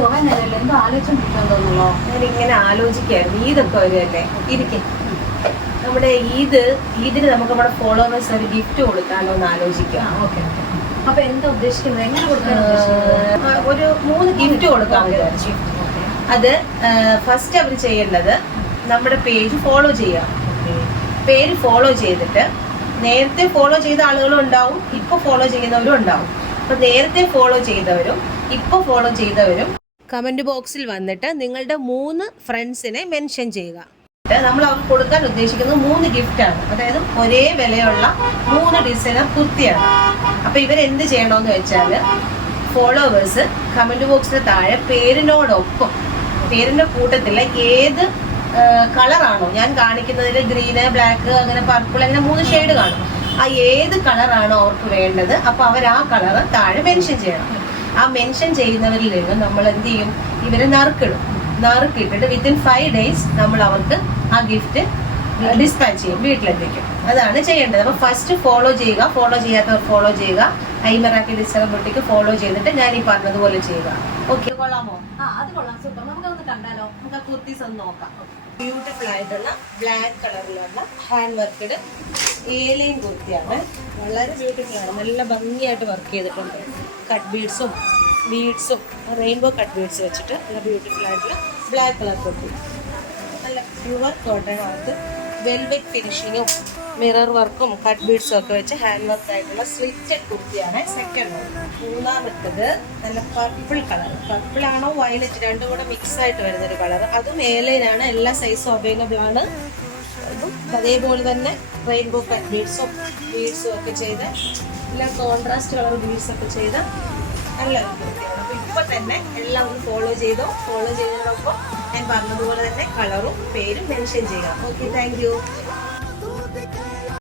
കുറെ നേരമല്ലോ എന്തോ ആലോചിച്ചോണ്ടിരിക്കാൻ തോന്നുന്നല്ലോ. ഞാനിങ്ങനെ ആലോചിക്കായിരുന്നു, ഈദൊക്കെ വരുമല്ലേ, ഇരിക്കും. നമ്മുടെ ഈദിന് നമുക്ക് നമ്മുടെ ഫോളോവേഴ്സ് ഒരു ഗിഫ്റ്റ് കൊടുക്കാനോ എന്ന് ആലോചിക്കുക. Okay okay. അപ്പൊ എന്താ ഉദ്ദേശിക്കുന്നത്, എങ്ങനെ കൊടുക്കാൻ ഉദ്ദേശിക്കുന്നത്? ഒരു 3 ഗിഫ്റ്റ് കൊടുക്കാമെന്ന് വിചാരിച്ചു. അത് ഫസ്റ്റ് അവർ ചെയ്യേണ്ടത് നമ്മുടെ പേജ് ഫോളോ ചെയ്യുക. പേര് ഫോളോ ചെയ്തിട്ട്, നേരത്തെ ഫോളോ ചെയ്ത ആളുകളും ഉണ്ടാവും, ഇപ്പൊ ഫോളോ ചെയ്യുന്നവരും ഉണ്ടാവും. അപ്പൊ നേരത്തെ ഫോളോ ചെയ്തവരും ഇപ്പൊ ഫോളോ ചെയ്തവരും കമന്റ് ബോക്സിൽ വന്നിട്ട് നിങ്ങളുടെ 3 ഫ്രണ്ട്സിനെ മെൻഷൻ ചെയ്യുക. നമ്മൾ അവർക്ക് കൊടുക്കാൻ ഉദ്ദേശിക്കുന്നത് 3 ഗിഫ്റ്റാണ്. അതായത് ഒരേ വിലയുള്ള 3 ഡിസൈനർ കുർത്തിയാണ്. അപ്പൊ ഇവരെന്ത് ചെയ്യണമെന്ന് വെച്ചാൽ, ഫോളോവേഴ്സ് കമന്റ് ബോക്സിന് താഴെ പേരിനോടൊപ്പം, പേരിന്റെ കൂട്ടത്തിൽ ഏത് കളറാണോ ഞാൻ കാണിക്കുന്നതിൽ, ഗ്രീന്, ബ്ലാക്ക്, അങ്ങനെ പർപ്പിൾ, അങ്ങനെ 3 ഷെയ്ഡ് കാണും. ആ ഏത് കളറാണോ അവർക്ക് വേണ്ടത്, അപ്പൊ അവർ ആ കളറ് താഴെ മെൻഷൻ ചെയ്യണം. ആ മെൻഷൻ ചെയ്യുന്നവരിൽ നിന്ന് നമ്മൾ എന്ത് ചെയ്യും, ഇവരെ നറുക്കിട്ടിട്ട് വിത്തിൻ 5 days നമ്മൾ അവർക്ക് ആ ഗിഫ്റ്റ് ഡിസ്പാച്ച് ചെയ്യും, വീട്ടിലെത്തിക്കും. അതാണ് ചെയ്യേണ്ടത്. അപ്പൊ ഫസ്റ്റ് ഫോളോ ചെയ്യുക, ഫോളോ ചെയ്യാത്തവർ ഫോളോ ചെയ്യുക, ഐമറാക്കി ഡിസൈൻ ബുട്ടിക്ക് ഫോളോ ചെയ്തിട്ട് ഞാൻ ഈ പറഞ്ഞതുപോലെ ചെയ്യുക. ഓക്കെ, കൊള്ളാമോ? അത് കൊള്ളാം, സൂപ്പർ. നമുക്കൊന്ന് കണ്ടാലോ? നമുക്ക് ആ കുർത്തീസ് ഒന്ന് നോക്കാം. ബ്യൂട്ടിഫുൾ ആയിട്ടുള്ള ബ്ലാക്ക് കളറിലുള്ള ഹാൻഡ് വർക്കഡ് ഏലൈൻ കുർത്തിയാണ്. വളരെ ബ്യൂട്ടിഫുൾ ആണ്, നല്ല ഭംഗിയായിട്ട് വർക്ക് ചെയ്തിട്ടുണ്ട്. കട്ട് ബീഡ്സും റെയിൻബോ കട്ട് ബീഡ്സ് വെച്ചിട്ട് നല്ല ബ്യൂട്ടിഫുൾ ആയിട്ടുള്ള ബ്ലാക്ക് കളർ കുർത്തി. നല്ല പ്യുവർ കോട്ടനകത്ത് വെൽവെറ്റ് ഫിനിഷിങ്ങും മിറർ വർക്കും കട്ട് ബീഡ്സും ഒക്കെ വെച്ച് ഹാൻഡ് വർക്ക് ആയിട്ടുള്ള സ്ലിറ്റഡ് കുർത്തിയാണ് സെക്കൻഡ് വൺ. മൂന്നാമത്തത് നല്ല പർപ്പിൾ കളർ, പർപ്പിൾ ആണോ വയലറ്റ്, രണ്ടും കൂടെ മിക്സ് ആയിട്ട് വരുന്നൊരു കളർ. അതും ഏലൈനാണ്, എല്ലാ സൈസും അവൈലബിൾ ആണ്. അതും അതേപോലെ തന്നെ റെയിൻബോ കട്ട് ബീഡ്സും ഒക്കെ ചെയ്ത്, എല്ലാം കോൺട്രാസ്റ്റ് കളർ ബീഡ്സ് ഒക്കെ ചെയ്ത് നല്ല കുർത്തിയാണ്. അപ്പൊ ഇപ്പൊ തന്നെ എല്ലാം ഒന്ന് ഫോളോ ചെയ്തതിനൊപ്പം ഞാൻ പറഞ്ഞതുപോലെ തന്നെ കളറും പേരും മെൻഷൻ ചെയ്യുക. Okay, thank you.